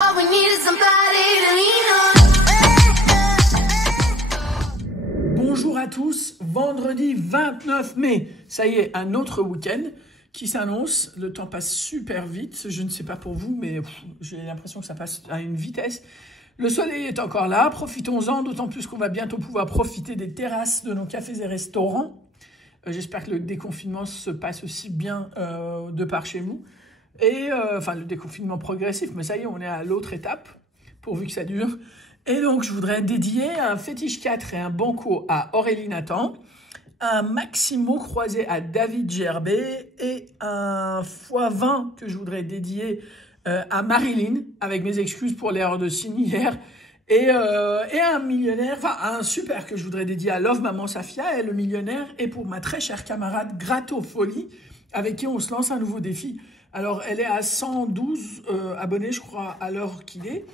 All we need is somebody to lean on. Bonjour à tous, vendredi 29 mai, ça y est, un autre week-end qui s'annonce. Le temps passe super vite, je ne sais pas pour vous, mais j'ai l'impression que ça passe à une vitesse. Le soleil est encore là, profitons-en, d'autant plus qu'on va bientôt pouvoir profiter des terrasses de nos cafés et restaurants. J'espère que le déconfinement se passe aussi bien de par chez vous. Et enfin, le déconfinement progressif, mais ça y est, on est à l'autre étape, pourvu que ça dure. Et donc, je voudrais dédier un fétiche 4 et un banco à Aurélie Nathan, un Maximo croisé à David Gerbet et un x20 que je voudrais dédier à Marilyn, avec mes excuses pour l'erreur de signe hier, et un millionnaire, enfin un super que je voudrais dédier à Love Maman Safia, et le millionnaire, et pour ma très chère camarade Grato Folie, avec qui on se lance un nouveau défi. Alors, elle est à 112 abonnés, je crois, à l'heure qu'il est.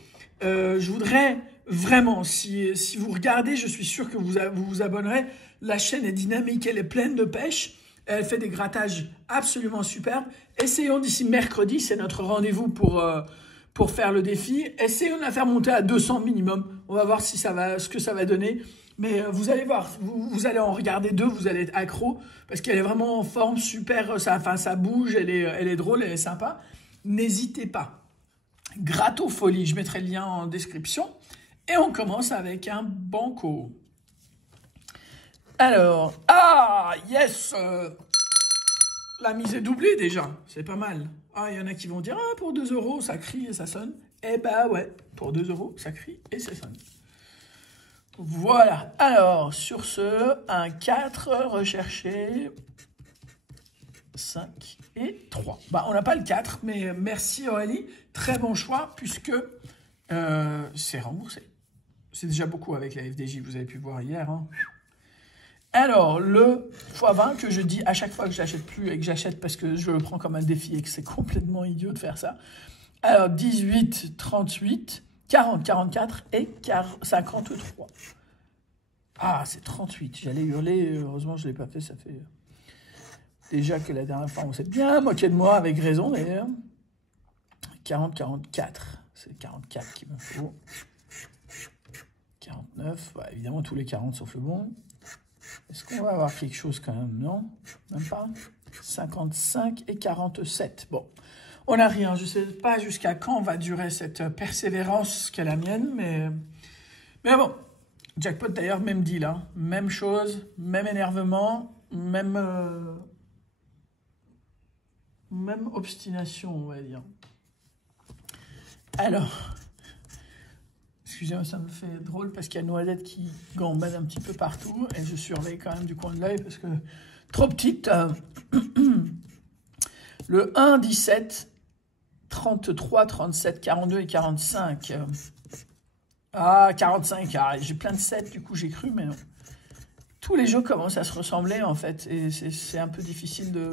Je voudrais vraiment, si vous regardez, je suis sûr que vous vous abonnerez. La chaîne est dynamique, elle est pleine de pêche. Elle fait des grattages absolument superbes. Essayons d'ici mercredi, c'est notre rendez-vous pour faire le défi. Essayons de la faire monter à 200 minimum. On va voir si ce que ça va donner. Mais vous allez voir, vous allez en regarder deux, vous allez être accro, parce qu'elle est vraiment en forme, super, ça bouge, elle est drôle, elle est sympa. N'hésitez pas. Grato Folie, je mettrai le lien en description. Et on commence avec un banco. Alors, yes, la mise est doublée déjà, c'est pas mal. Il y en a qui vont dire, pour 2 €, ça crie et ça sonne. Eh ben ouais, pour 2 €, ça crie et ça sonne. Voilà, alors sur ce, un 4 recherché, 5 et 3. On n'a pas le 4, mais merci Aurélie, très bon choix puisque c'est remboursé. C'est déjà beaucoup avec la FDJ, vous avez pu voir hier. Alors, le x20 que je dis à chaque fois que j'achète plus et que j'achète parce que je le prends comme un défi et que c'est complètement idiot de faire ça. Alors, 18, 38... 40, 44 et 53. C'est 38. J'allais hurler. Heureusement, je ne l'ai pas fait. Ça fait déjà que la dernière fois, on s'est bien moqué de moi, avec raison d'ailleurs. 40, 44. C'est 44 qu'il me faut. 49. Évidemment, tous les 40 sauf le bon. Est-ce qu'on va avoir quelque chose quand même? Non, même pas. 55 et 47. Bon. On n'a rien, je ne sais pas jusqu'à quand va durer cette persévérance qu'est la mienne, mais bon. Jackpot d'ailleurs, même deal, même chose, même énervement, même obstination, on va dire. Alors, excusez-moi, ça me fait drôle parce qu'il y a Noisette qui gambade un petit peu partout et je surveille quand même du coin de l'œil parce que trop petite. Le 1, 17... 33, 37, 42 et 45. 45. J'ai plein de 7, du coup j'ai cru, mais non. Tous les jeux commencent à se ressembler, en fait. Et c'est un peu difficile de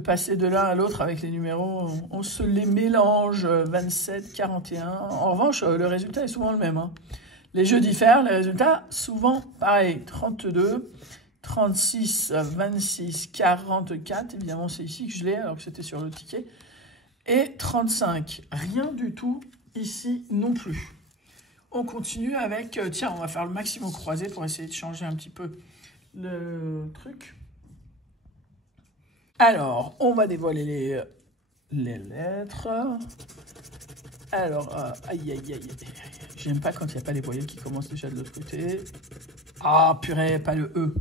passer de l'un à l'autre avec les numéros. On se les mélange. 27, 41. En revanche, le résultat est souvent le même. Les jeux diffèrent, les résultats, souvent pareil. 32, 36, 26, 44. Évidemment, c'est ici que je l'ai, alors que c'était sur le ticket. Et 35, rien du tout ici non plus. On continue avec, on va faire le maximum croisé pour essayer de changer un petit peu le truc. Alors, on va dévoiler les lettres. Alors, aïe. J'aime pas quand il n'y a pas les voyelles qui commencent déjà de l'autre côté. Purée, pas le E.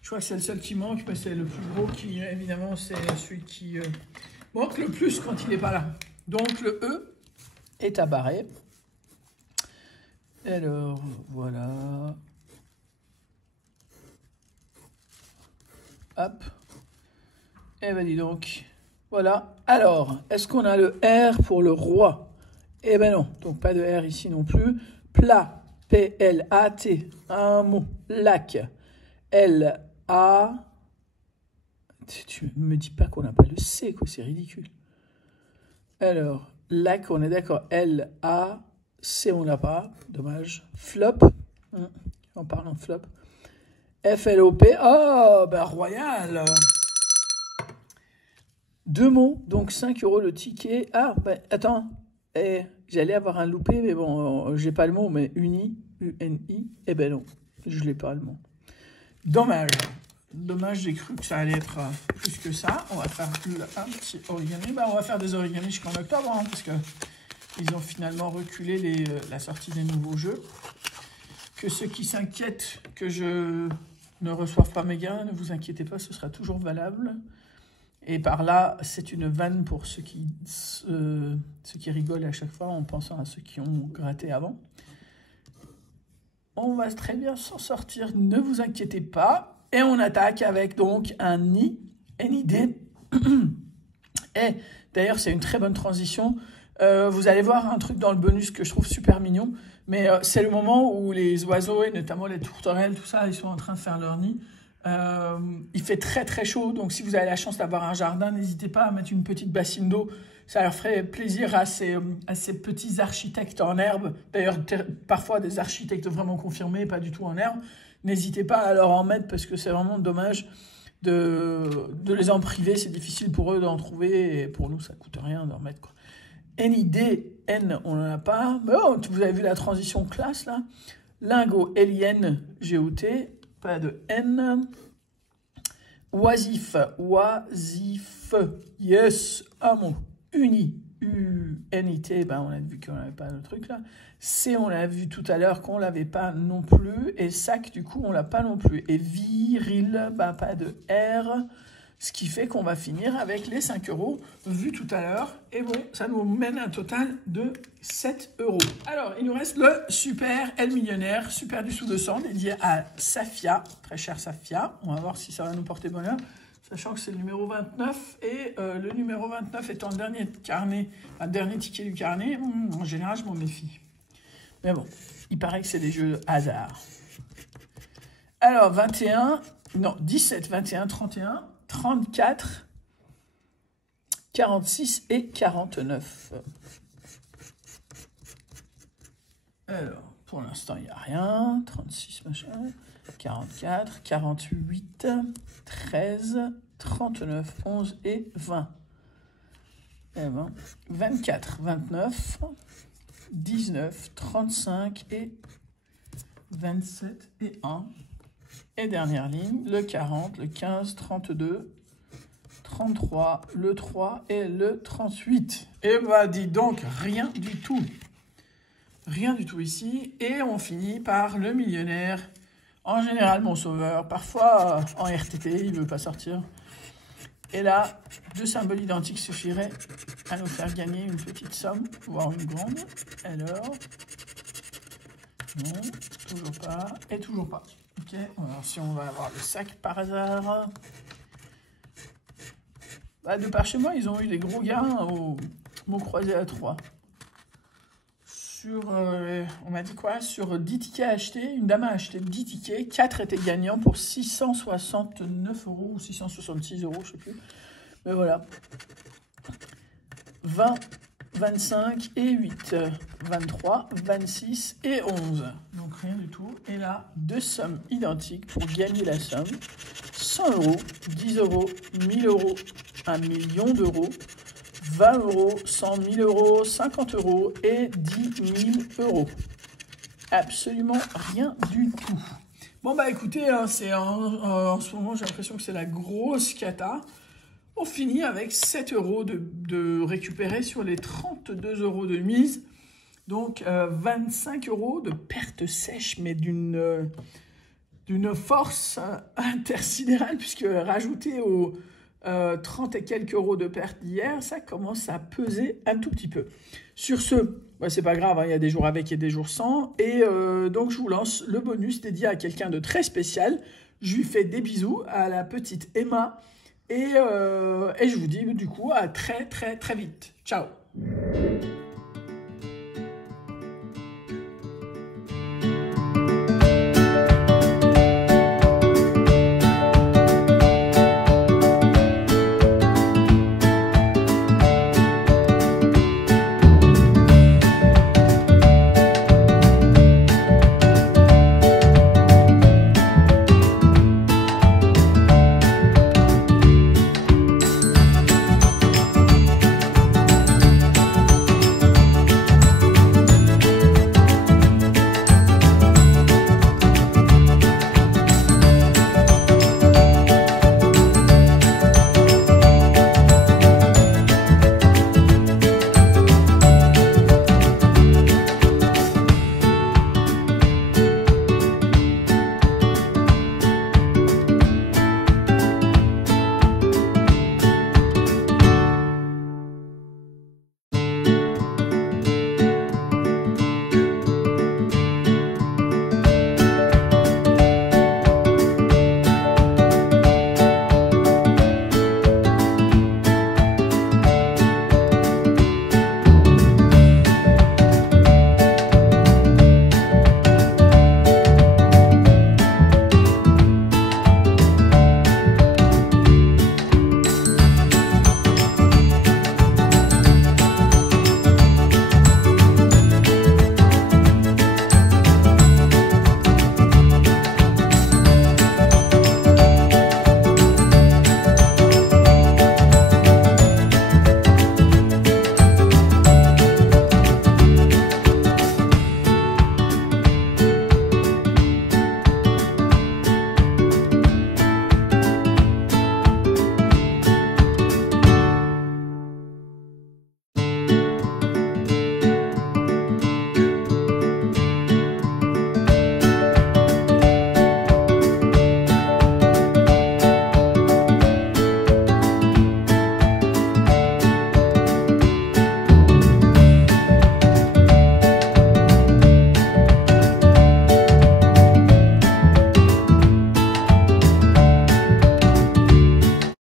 Je crois que c'est le seul qui manque, mais c'est le plus gros qui, évidemment, c'est celui qui... manque le plus quand il n'est pas là. Donc le E est à barrer. Alors, voilà. Hop. Eh ben dis donc. Voilà. Alors, est-ce qu'on a le R pour le roi? Eh ben non. Donc pas de R ici non plus. Plat. P-L-A-T. Un mot. Lac. L-A... Tu me dis pas qu'on n'a pas le C, quoi, c'est ridicule. Alors, lac, on est d'accord. L-A-C, on l'a pas. Dommage. Flop. En parlant de flop. F-L-O-P. Royal. 2 mots, donc 5 € le ticket. Attends. J'allais avoir un loupé, mais bon, j'ai pas le mot, mais uni, U-N-I, eh ben non, je l'ai pas le mot. Dommage. Dommage, j'ai cru que ça allait être plus que ça. On va faire un petit origami. On va faire des origamis jusqu'en octobre, hein, parce qu'ils ont finalement reculé la sortie des nouveaux jeux. Que ceux qui s'inquiètent que je ne reçoive pas mes gains, ne vous inquiétez pas, ce sera toujours valable. Et par là, c'est une vanne pour ceux qui rigolent à chaque fois en pensant à ceux qui ont gratté avant. On va très bien s'en sortir, ne vous inquiétez pas. Et on attaque avec donc un NID. Et d'ailleurs, c'est une très bonne transition. Vous allez voir un truc dans le bonus que je trouve super mignon. Mais c'est le moment où les oiseaux, et notamment les tourterelles, tout ça, ils sont en train de faire leur nid. Il fait très très chaud, donc si vous avez la chance d'avoir un jardin, n'hésitez pas à mettre une petite bassine d'eau. Ça leur ferait plaisir à ces petits architectes en herbe. D'ailleurs, parfois des architectes vraiment confirmés, pas du tout en herbe. N'hésitez pas à leur en mettre parce que c'est vraiment dommage de les en priver. C'est difficile pour eux d'en trouver et pour nous, ça ne coûte rien d'en mettre, quoi. NID, N, on n'en a pas. Mais oh, vous avez vu la transition classe là. Lingot, L-I-N, G-O-T, pas de N. Oisif, oisif, yes, hameau. Uni, U-N-I-T, ben on a vu qu'on n'avait pas le truc là. C, on l'a vu tout à l'heure qu'on ne l'avait pas non plus. Et sac, du coup, on ne l'a pas non plus. Et viril, ben pas de R. Ce qui fait qu'on va finir avec les 5 € vus tout à l'heure. Et bon, ça nous mène à un total de 7 €. Alors, il nous reste le super El Millionnaire, super du sous-200, dédié à Safia, très chère Safia. On va voir si ça va nous porter bonheur, sachant que c'est le numéro 29. Et le numéro 29 étant le dernier carnet, dernier ticket du carnet, en général, je m'en méfie. Mais bon, il paraît que c'est des jeux hasard. Alors, 17, 21, 31... 34, 46 et 49. Alors, pour l'instant, il n'y a rien. 36, machin. 44, 48, 13, 39, 11 et 20. Eh ben, 24, 29, 19, 35 et 27 et 1. Et dernière ligne, le 40, le 15, 32, 33, le 3 et le 38. Et bah dis donc, rien du tout. Rien du tout ici. Et on finit par le millionnaire. En général, mon sauveur. Parfois, en RTT, il ne veut pas sortir. Et là, 2 symboles identiques suffiraient à nous faire gagner une petite somme, voire une grande. Alors, non, toujours pas. Et toujours pas. Ok, alors si on va avoir le sac par hasard. Bah, de par chez moi, ils ont eu des gros gains au mot croisé à 3. Sur, on m'a dit quoi? Sur 10 tickets achetés, une dame a acheté 10 tickets, 4 étaient gagnants pour 669 € ou 666 €, je ne sais plus. Mais voilà. 20, 25 et 8, 23, 26 et 11. Donc rien du tout. Et là, 2 sommes identiques pour gagner la somme. 100 €, 10 €, 1000 €, 1 million d'euros, 20 €, 100 000 €, 50 € et 10 000 €. Absolument rien du tout. Bon bah écoutez, hein, c'est en ce moment j'ai l'impression que c'est la grosse cata. On finit avec 7 € de récupérer sur les 32 € de mise. Donc 25 € de perte sèche, mais d'une force intersidérale, puisque rajouté aux 30 et quelques € de perte d'hier, ça commence à peser un tout petit peu. Sur ce, bah, c'est pas grave, hein, il y a des jours avec et des jours sans. Et donc je vous lance le bonus dédié à quelqu'un de très spécial. Je lui fais des bisous à la petite Emma. Et je vous dis du coup à très très très vite. Ciao.